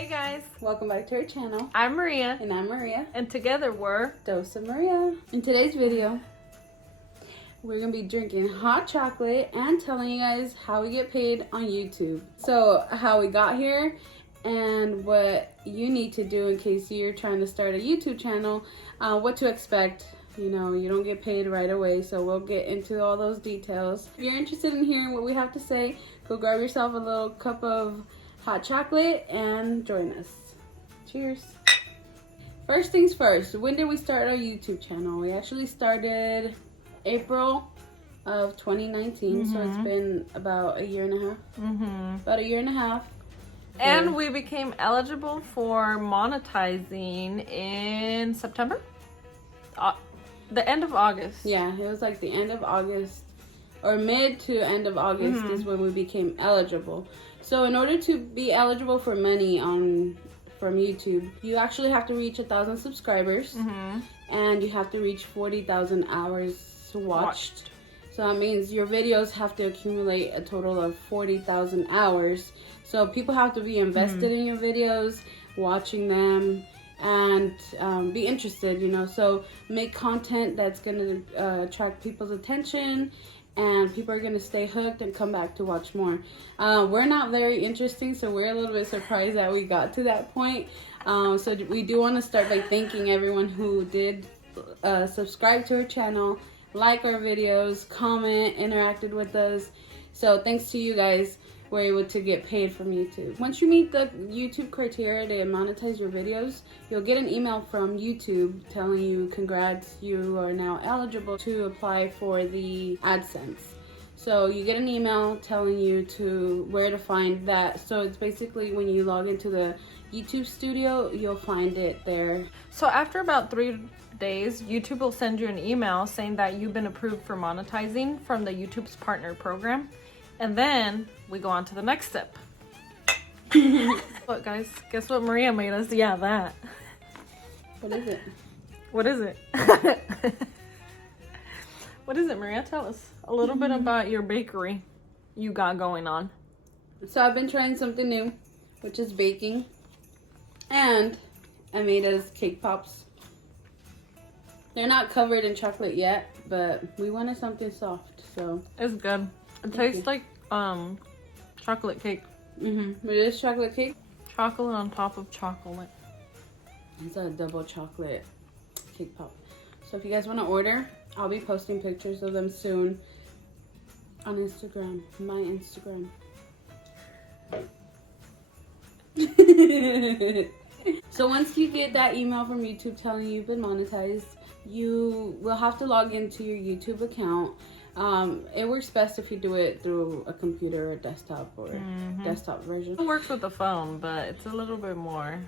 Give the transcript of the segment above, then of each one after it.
Hey guys, Welcome back to our channel. I'm Maria, And I'm Maria. and together we're Dose of Maria. In today's video, we're going to be drinking hot chocolate and telling you guys how we get paid on YouTube. So, how we got here and what you need to do in case you're trying to start a YouTube channel, what to expect. You know, you don't get paid right away, so we'll get into all those details. If you're interested in hearing what we have to say, go grab yourself a little cup of hot chocolate and join us. Cheers. First things first, when did we start our YouTube channel? We actually started April of 2019, so it's been about a year and a half. About a year and a half. and we became eligible for monetizing in September, the end of August. Yeah, it was like the end of August or mid to end of August is when we became eligible. So in order to be eligible for money from YouTube, you actually have to reach 1,000 subscribers and you have to reach 40,000 hours watched. So that means your videos have to accumulate a total of 40,000 hours. So people have to be invested in your videos, watching them, and be interested, you know. So make content that's going to attract people's attention, and people are going to stay hooked and come back to watch more. We're not very interesting, so we're a little bit surprised that we got to that point. So we do want to start by thanking everyone who did subscribe to our channel, like our videos, comment, interacted with us. So thanks to you guys, we're able to get paid from YouTube. Once you meet the YouTube criteria to monetize your videos, you'll get an email from YouTube telling you, congrats, you are now eligible to apply for the AdSense. So you get an email telling you where to find that. So it's basically when you log into the YouTube studio, you'll find it there. So after about 3 days, YouTube will send you an email saying that you've been approved for monetizing from the YouTube's partner program. And then we go on to the next step. What, guys? Guess what Maria made us? Yeah, that. What is it? What is it? What is it, Maria? Tell us a little bit about your bakery you got going on. So I've been trying something new, which is baking. And I made us cake pops. They're not covered in chocolate yet, but we wanted something soft, so. It's good. It tastes like chocolate cake. It is chocolate cake. Chocolate on top of chocolate. It's a double chocolate cake pop. So if you guys want to order, I'll be posting pictures of them soon on Instagram, my Instagram. So once you get that email from YouTube telling you've been monetized, you will have to log into your YouTube account. It works best if you do it through a computer or desktop or desktop version. It works with the phone, but it's a little bit more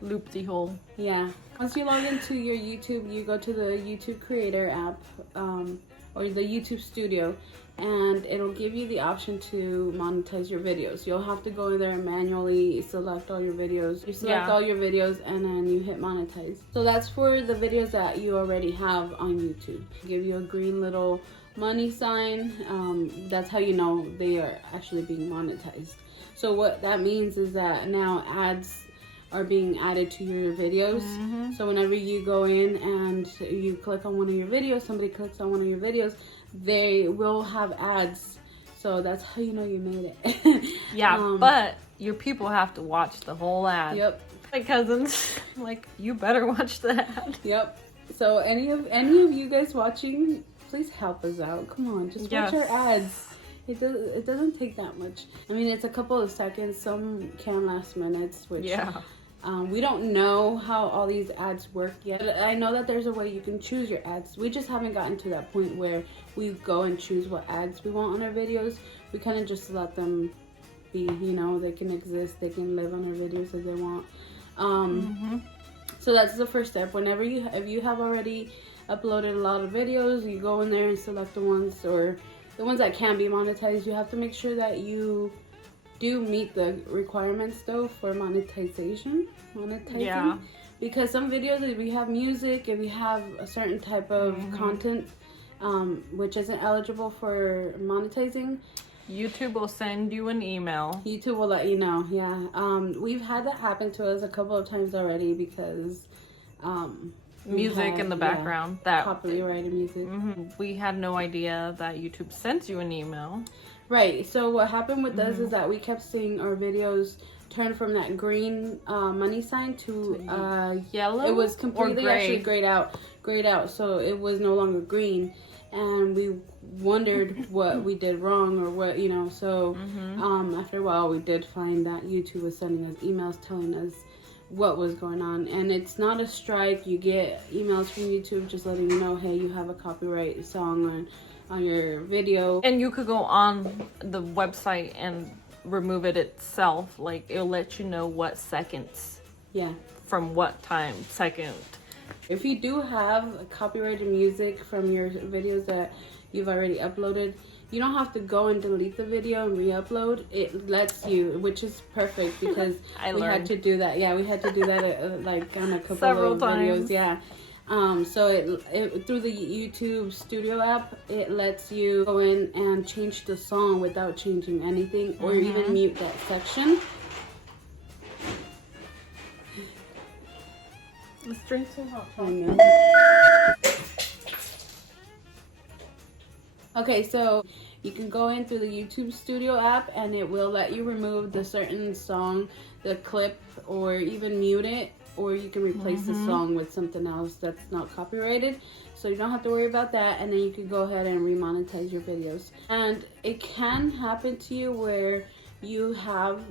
loop-de-hole. Yeah. Once you log into your YouTube, you go to the YouTube Creator app or the YouTube Studio, and it'll give you the option to monetize your videos. You'll have to go in there and manually select all your videos. You select all your videos and then you hit monetize. So that's for the videos that you already have on YouTube. Give you a green little money sign. That's how you know they are actually being monetized. So what that means is that now ads are being added to your videos. So whenever you go in and you click on one of your videos, somebody clicks on one of your videos, they will have ads. So that's how you know you made it. Yeah, but your people have to watch the whole ad. Yep. My cousins, like, you better watch the ad. Yep. So any of you guys watching, please help us out. Come on, just watch our ads. It doesn't take that much. I mean, it's a couple of seconds. Some can last minutes, which we don't know how all these ads work yet. I know that there's a way you can choose your ads. We just haven't gotten to that point where we go and choose what ads we want on our videos. We kind of just let them be, you know, they can exist, they can live on our videos if they want. So that's the first step. Whenever if you have already uploaded a lot of videos, you go in there and select the ones that can be monetized. You have to make sure that you do meet the requirements though for monetizing. Because some videos, if we have music, if we have a certain type of content which isn't eligible for monetizing, YouTube will send you an email. YouTube will let you know. Yeah. We've had that happen to us a couple of times already because Music in the background. That copyrighted music. We had no idea that YouTube sends you an email. Right. So what happened with us is that we kept seeing our videos turn from that green money sign to yellow. It was completely gray. actually grayed out. So it was no longer green, and we wondered what we did wrong or what, you know. So after a while, we did find that YouTube was sending us emails telling us what was going on. And it's not a strike. You get emails from YouTube just letting you know, hey, you have a copyright song on your video. And you could go on the website and remove it itself. Like, it'll let you know what seconds. Yeah. From what time, second. If you do have copyrighted music from your videos that you've already uploaded, you don't have to go and delete the video and re-upload. It lets you, which is perfect because we had to do that. Yeah, we had to do that like on a couple Several of times. videos. Yeah. So it through the YouTube Studio app, it lets you go in and change the song without changing anything, or even mute that section. Let's drink some hot I know. Okay, so you can go in through the YouTube Studio app and it will let you remove the certain song, the clip, or even mute it, or you can replace the song with something else that's not copyrighted. So you don't have to worry about that, and then you can go ahead and remonetize your videos. And it can happen to you where you have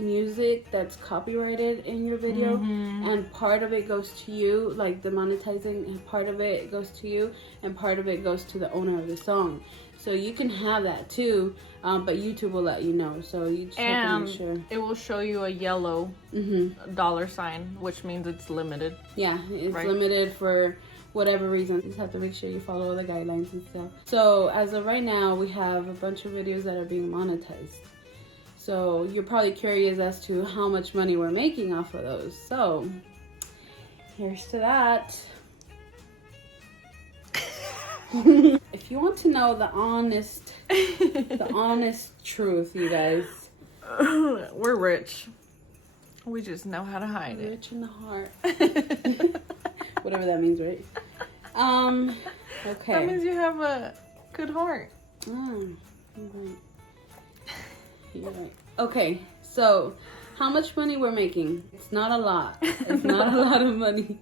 music that's copyrighted in your video and part of it goes to you, like the monetizing, and part of it goes to you and part of it goes to the owner of the song. So you can have that too, but YouTube will let you know. So you just have to make sure. It will show you a yellow dollar sign, which means it's limited. Yeah, it's limited for whatever reason. You just have to make sure you follow the guidelines and stuff. So as of right now, we have a bunch of videos that are being monetized. So you're probably curious as to how much money we're making off of those. So here's to that. If you want to know the honest truth, you guys. We're rich. We just know how to hide it. Rich in the heart. Whatever that means, right? Okay. That means you have a good heart. You're right. Okay, so how much money we're making? It's not a lot. It's not a lot of money.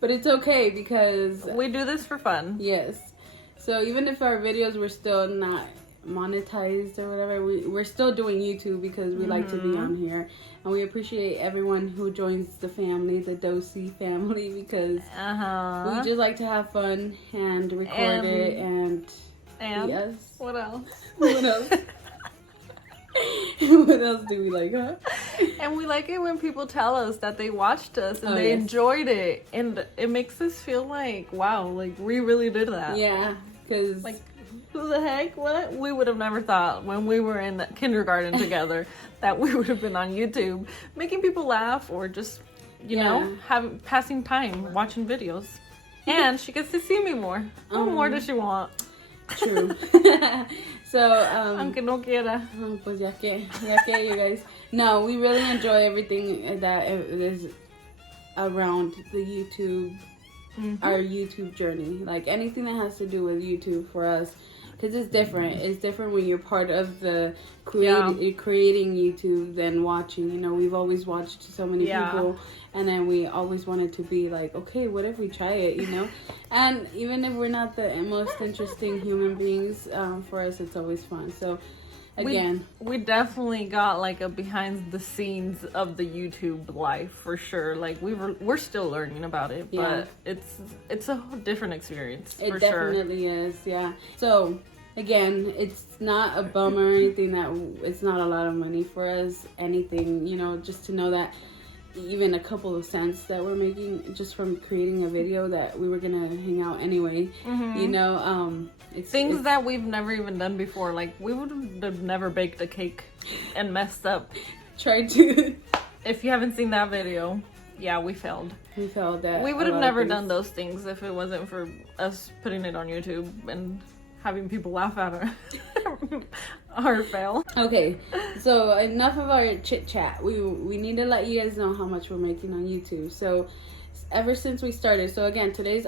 But it's okay because we do this for fun. Yes. So even if our videos were still not monetized or whatever, we're still doing YouTube because we like to be on here. And we appreciate everyone who joins the family, the Dosey family, because we just like to have fun and record it and yes. What else? What else? What else do we like, huh? And we like it when people tell us that they watched us and they enjoyed it. And it makes us feel like, wow, like we really did that. Yeah, because... Like, who the heck? What? We would have never thought when we were in kindergarten together that we would have been on YouTube making people laugh or just, you know, passing time watching videos. And she gets to see me more. What more does she want? True. So, aunque no quiera. Pues ya que, you guys. No, we really enjoy everything that is around the YouTube, our YouTube journey. Like anything that has to do with YouTube for us, because it's different. It's different when you're part of the creating YouTube than watching. You know, we've always watched so many people, and then we always wanted to be like, okay, what if we try it? You know, and even if we're not the most interesting human beings, for us, it's always fun. So. Again, we definitely got like a behind the scenes of the YouTube life for sure. Like we're still learning about it, but it's a different experience. It definitely is, yeah. So again, it's not a bummer or anything that it's not a lot of money for us. Anything, you know, just to know that even a couple of cents that we're making just from creating a video that we were gonna hang out anyway. You know, it's things that we've never even done before. Like we would have never baked a cake and messed up. Tried to. If you haven't seen that video, we failed. We failed that. We would have never done those things if it wasn't for us putting it on YouTube and having people laugh at our fail. Okay, so enough of our chit chat. We need to let you guys know how much we're making on YouTube. So ever since we started, so again, today's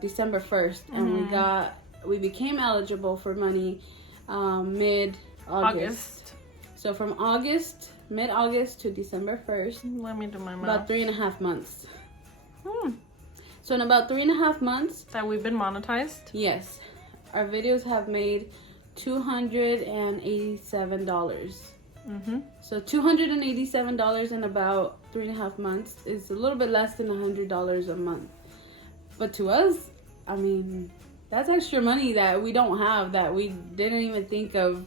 December 1st, and we became eligible for money mid-August. So from mid-August to December 1st, Let me do my math. about 3.5 months. So in about 3.5 months that we've been monetized. Yes, our videos have made $287. So $287 in about 3.5 months is a little bit less than $100 a month. But to us, I mean, that's extra money that we don't have, that we didn't even think of.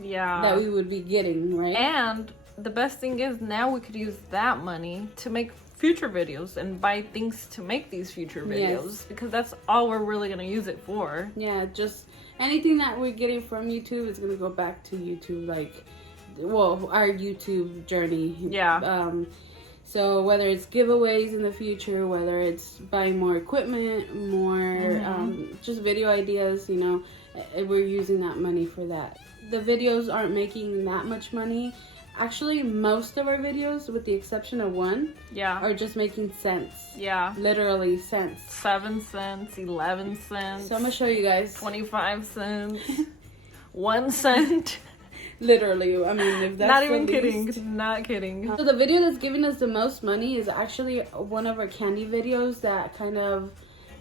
Yeah. That we would be getting, right? And the best thing is now we could use that money to make future videos and buy things to make these future videos. Yes. Because that's all we're really going to use it for. Yeah, just anything that we're getting from YouTube is going to go back to YouTube, like, well, our YouTube journey. Yeah. So whether it's giveaways in the future, whether it's buying more equipment, more just video ideas, you know, we're using that money for that. The videos aren't making that much money. Actually, most of our videos, with the exception of one, are just making cents. Yeah. Literally cents. 7 cents, 11 cents. So I'm going to show you guys. 25 cents. 1 cent. Literally, I mean, if that's not even the kidding. least. Not kidding. So the video that's giving us the most money is actually one of our candy videos that kind of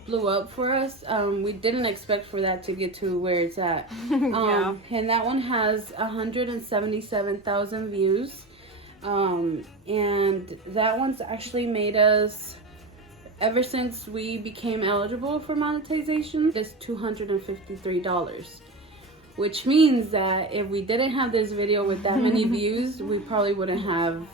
blew up for us. We didn't expect for that to get to where it's at. Yeah. And that one has 177,000 views. And that one's actually made us, ever since we became eligible for monetization, is $253. Which means that if we didn't have this video with that many views, we probably wouldn't have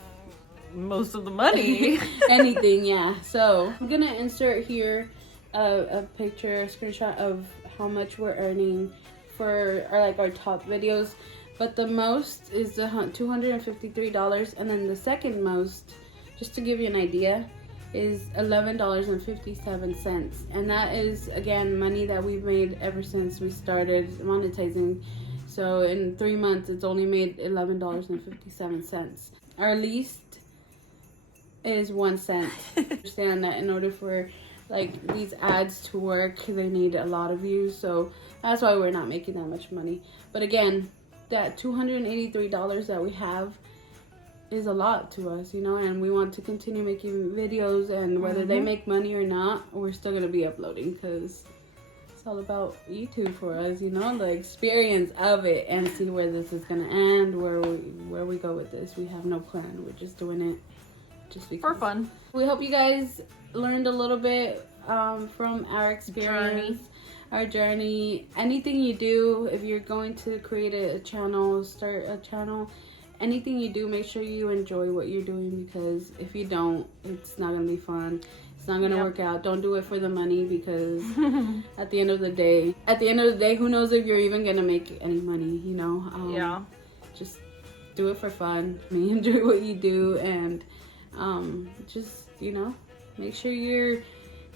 most of the money. anything. Yeah. So I'm gonna insert here a picture, a screenshot of how much we're earning for our top videos. But the most is the $253, and then the second most, just to give you an idea, is $11.57, and that is again money that we've made ever since we started monetizing. So in 3 months, it's only made $11.57. Our least is 1 cent. Understand that in order for these ads to work, they need a lot of views, so that's why we're not making that much money. But again, that $283 that we have is a lot to us, you know, and we want to continue making videos, and whether they make money or not, we're still going to be uploading, because it's all about YouTube for us, you know, the experience of it, and see where this is going to end, where we go with this. We have no plan. We're just doing it just because. For fun. We hope you guys learned a little bit from our experience, our journey. Anything you do, if you're going to create a channel, start a channel, anything you do, make sure you enjoy what you're doing, because if you don't, it's not going to be fun. It's not going to work out. Don't do it for the money, because at the end of the day, who knows if you're even going to make any money, you know? Just do it for fun. Enjoy what you do, and just, you know, make sure you're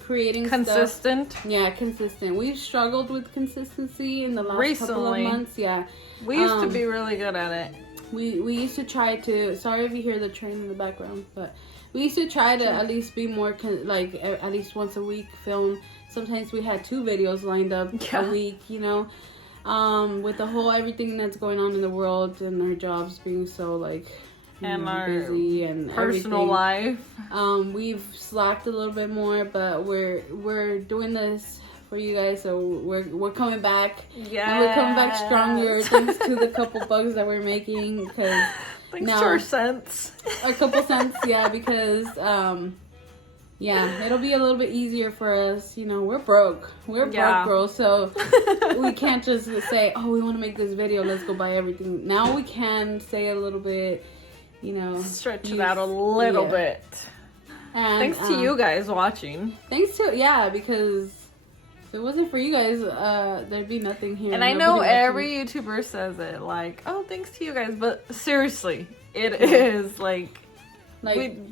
creating consistent stuff. Yeah, consistent. We've struggled with consistency in the last couple of months. Yeah, we used to be really good at it. We used to try to, sorry if you hear the train in the background, but we used to try to at least be more at least once a week film. Sometimes we had 2 videos lined up a week, you know, with the whole everything that's going on in the world, and our jobs being so and our busy and personal life. We've slacked a little bit more, but we're doing this for you guys, so we're coming back. Yeah, and we're coming back stronger thanks to the couple bucks that we're making, because thanks to our cents. A couple cents, yeah, because it'll be a little bit easier for us, you know. We're broke, bro, so we can't just say, oh, we want to make this video, let's go buy everything. Now we can say a little bit, you know, stretch it out a little bit. And thanks to you guys watching. Because if it wasn't for you guys, there'd be nothing here. And I know every YouTuber says it, oh, thanks to you guys, but seriously, it is we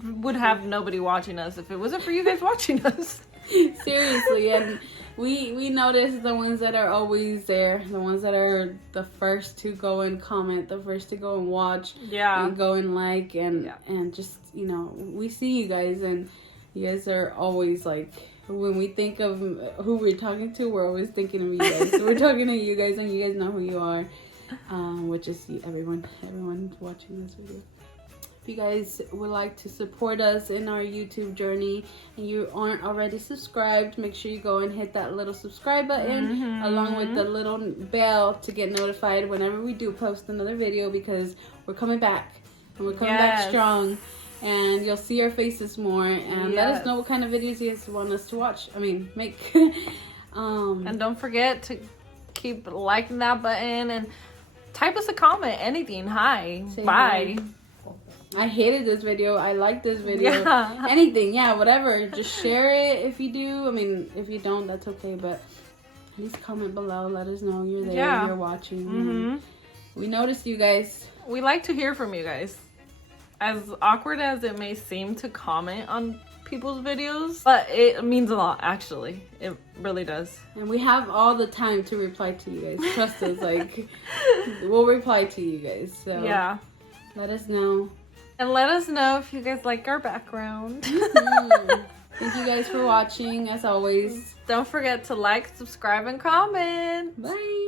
would have nobody watching us if it wasn't for you guys watching us. Seriously, and we notice the ones that are always there, the ones that are the first to go and comment, the first to go and watch, and go and like, and just, you know, we see you guys, and you guys are always like, when we think of who we're talking to, we're always thinking of you guys. So we're talking to you guys, and you guys know who you are, which is everyone watching this video. If you guys would like to support us in our YouTube journey and you aren't already subscribed, make sure you go and hit that little subscribe button along with the little bell to get notified whenever we do post another video, because we're coming back, and we're coming back strong, and you'll see our faces more, and let us know what kind of videos you guys want us to watch, make. And don't forget to keep liking that button and type us a comment, anything. Hi, bye. I hated this video. I like this video. Anything, whatever. Just share it if you do. I mean, if you don't, that's okay. But at least comment below. Let us know you're there. You're watching. We noticed you guys. We like to hear from you guys. As awkward as it may seem to comment on people's videos, but it means a lot, actually. It really does. And we have all the time to reply to you guys. Trust us. Like, we'll reply to you guys. So let us know. And let us know if you guys like our background. Thank you guys for watching, as always. Don't forget to like, subscribe, and comment. Bye.